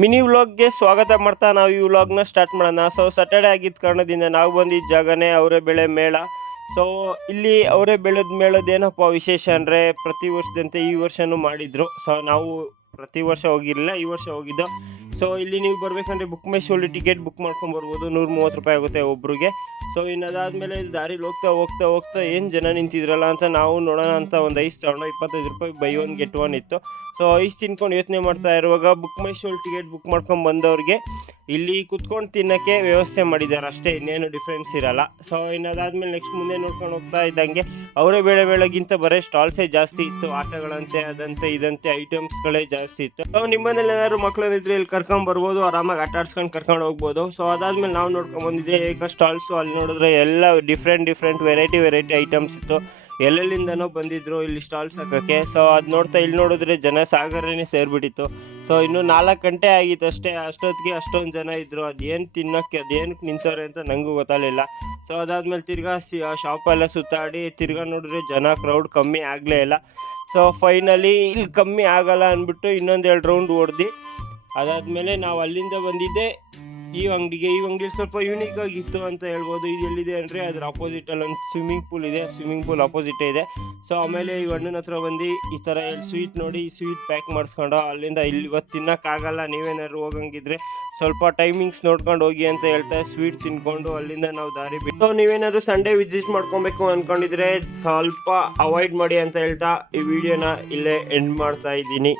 Mini ವ್ಲಾಗ್ಗೆ ಸ್ವಾಗತ ಮಾಡ್ತಾ ನಾವು ಈ ವ್ಲಾಗ್ನ ಸ್ಟಾರ್ಟ್ ಮಾಡೋಣ. ಸೊ ಸ್ಯಾಟರ್ಡೆ ಆಗಿದ್ದ ಕಾರಣದಿಂದ ನಾವು ಬಂದಿದ್ದ ಜಾಗನೇ ಅವರೇ ಬೆಳೆ ಮೇಳ. ಸೊ ಇಲ್ಲಿ ಅವರೇ ಬೆಳೆದ ಮೇಳದೇನಪ್ಪ ವಿಶೇಷ ಅಂದರೆ ಪ್ರತಿ ವರ್ಷದಂತೆ ಈ ವರ್ಷವೂ ಮಾಡಿದರು. ಸೊ ನಾವು ಪ್ರತಿ ವರ್ಷ ಹೋಗಿರಲಿಲ್ಲ, ಈ ವರ್ಷ ಹೋಗಿದ್ದು. ಸೊ ಇಲ್ಲಿ ನೀವು ಬರಬೇಕಂದ್ರೆ ಬುಕ್ ಮೈ ಶೋಲ್ಲಿ ಟಿಕೆಟ್ ಬುಕ್ ಮಾಡ್ಕೊಂಬರ್ಬೋದು. 130 ರೂಪಾಯಿ ಆಗುತ್ತೆ ಒಬ್ರಿಗೆ. ಸೊ ಇನ್ನದಾದಮೇಲೆ ದಾರಿಲಿ ಹೋಗ್ತಾ ಹೋಗ್ತಾ ಹೋಗ್ತಾ ಏನು ಜನ ನಿಂತಿದ್ರಲ್ಲ ಅಂತ ನಾವು ನೋಡೋಣ ಅಂತ ಒಂದು ಐಸ್ ತಗೊಂಡು 25 ರೂಪಾಯಿ ಬೈ ಒನ್ ಗೆಟ್ ಒನ್ ಇತ್ತು. ಸೊ ಐಸ್ ತಿನ್ಕೊಂಡು ಯೋಚನೆ ಮಾಡ್ತಾ ಇರುವಾಗ ಬುಕ್ ಮೈ ಶೋಲ್ ಟಿಕೆಟ್ ಬುಕ್ ಮಾಡ್ಕೊಂಡು ಬಂದವ್ರಿಗೆ ಇಲ್ಲಿ ಕುತ್ಕೊಂಡು ತಿನ್ನೋಕ್ಕೆ ವ್ಯವಸ್ಥೆ ಮಾಡಿದ್ದಾರೆ ಅಷ್ಟೇ, ಇನ್ನೇನು ಡಿಫ್ರೆನ್ಸ್ ಇರಲ್ಲ. ಸೊ ಇನ್ನದಾದ್ಮೇಲೆ ನೆಕ್ಸ್ಟ್ ಮುಂದೆ ನೋಡ್ಕೊಂಡು ಹೋಗ್ತಾ ಇದ್ದಂಗೆ ಅವರೇ ಬೆಳೆಗಿಂತ ಬರೀ ಸ್ಟಾಲ್ಸೇ ಜಾಸ್ತಿ ಇತ್ತು. ಆಟಗಳಂತೆ ಅದಂತೆ ಇದಂತೆ ಐಟಮ್ಸ್ಗಳೇ ಜಾಸ್ತಿ ಇತ್ತು. ಸೊ ನಿಮ್ಮನೇಲಿ ಏನಾದ್ರು ಮಕ್ಕಳಿದ್ರೆ ಇಲ್ಲಿ ಕರ್ಕೊಂಬರ್ಬೋದು, ಆರಾಮಾಗಿ ಆಟ ಆಡ್ಸ್ಕೊಂಡು ಕರ್ಕೊಂಡು ಹೋಗ್ಬೋದು. ಸೊ ಅದಾದ್ಮೇಲೆ ನಾವು ನೋಡ್ಕೊಂಡು ಬಂದಿದ್ದೆ ಏಕ ಸ್ಟಾಲ್ಸು. ಅಲ್ಲಿ ನೋಡಿದ್ರೆ ಎಲ್ಲ ಡಿಫ್ರೆಂಟ್ ವೆರೈಟಿ ಐಟಮ್ಸ್ ಇತ್ತು. ಎಲ್ಲೆಲ್ಲಿಂದನೋ ಬಂದಿದ್ರು ಇಲ್ಲಿ ಸ್ಟಾಲ್ಸ್ ಹಾಕೋಕ್ಕೆ. ಸೊ ಅದು ನೋಡ್ತಾ ಇಲ್ಲಿ ನೋಡಿದ್ರೆ ಜನ ಸಾಗರನೇ ಸೇರಿಬಿಟ್ಟಿತ್ತು. ಸೊ ಇನ್ನೂ 4 ಗಂಟೆ ಆಗಿತ್ತು ಅಷ್ಟೇ, ಅಷ್ಟೊತ್ತಿಗೆ ಅಷ್ಟೊಂದು ಜನ ಇದ್ದರು. ಅದೇನು ತಿನ್ನೋಕ್ಕೆ ಅದೇನಕ್ಕೆ ನಿಂತವ್ರೆ ಅಂತ ನನಗೂ ಗೊತ್ತಾಗಲಿಲ್ಲ. ಸೊ ಅದಾದಮೇಲೆ ತಿರ್ಗಾ ಶಾಪೆಲ್ಲ ಸುತ್ತಾಡಿ ತಿರ್ಗಾ ನೋಡಿದ್ರೆ ಜನ ಕ್ರೌಡ್ ಕಮ್ಮಿ ಆಗಲೇ ಇಲ್ಲ. ಸೊ ಫೈನಲಿ ಇಲ್ಲಿ ಕಮ್ಮಿ ಆಗಲ್ಲ ಅಂದ್ಬಿಟ್ಟು ಇನ್ನೊಂದು 2 ರೌಂಡ್ ಹೊಡೆದು ಅದಾದಮೇಲೆ ನಾವು ಅಲ್ಲಿಂದ ಬಂದಿದ್ದೆ ಈ ಅಂಗಡಿಲಿ ಸ್ವಲ್ಪ ಯೂನಿಕ್ ಆಗಿತ್ತು ಅಂತ ಹೇಳ್ಬೋದು. ಇದು ಎಲ್ಲಿದೆ ಅಂದರೆ ಅದ್ರ ಅಪೋಸಿಟಲ್ಲಿ ಒಂದು ಸ್ವಿಮ್ಮಿಂಗ್ ಪೂಲ್ ಇದೆ, ಸ್ವಿಮ್ಮಿಂಗ್ ಪೂಲ್ ಅಪೋಸಿಟೇ ಇದೆ. ಸೊ ಆಮೇಲೆ ಈ ಅಣ್ಣನ ಹತ್ರ ಬಂದು ಈ ಥರ 2 ಸ್ವೀಟ್ ನೋಡಿ ಈ ಸ್ವೀಟ್ ಪ್ಯಾಕ್ ಮಾಡಿಸ್ಕೊಂಡು ಅಲ್ಲಿಂದ ಇಲ್ಲಿ ಇವತ್ತು ತಿನ್ನೋಕ್ಕಾಗಲ್ಲ, ನೀವೇನಾದ್ರು ಹೋಗಂಗಿದ್ರೆ ಸ್ವಲ್ಪ ಟೈಮಿಂಗ್ಸ್ ನೋಡ್ಕೊಂಡು ಹೋಗಿ ಅಂತ ಹೇಳ್ತಾ ಸ್ವೀಟ್ ತಿನ್ಕೊಂಡು ಅಲ್ಲಿಂದ ನಾವು ದಾರಿ ಬಿಟ್ಟು. ಸೊ ನೀವೇನಾದರೂ ಸಂಡೇ ವಿಸಿಟ್ ಮಾಡ್ಕೊಬೇಕು ಅಂದ್ಕೊಂಡಿದ್ರೆ ಸ್ವಲ್ಪ ಅವಾಯ್ಡ್ ಮಾಡಿ ಅಂತ ಹೇಳ್ತಾ ಈ ವಿಡಿಯೋನ ಇಲ್ಲೇ ಎಂಡ್ ಮಾಡ್ತಾ ಇದ್ದೀನಿ.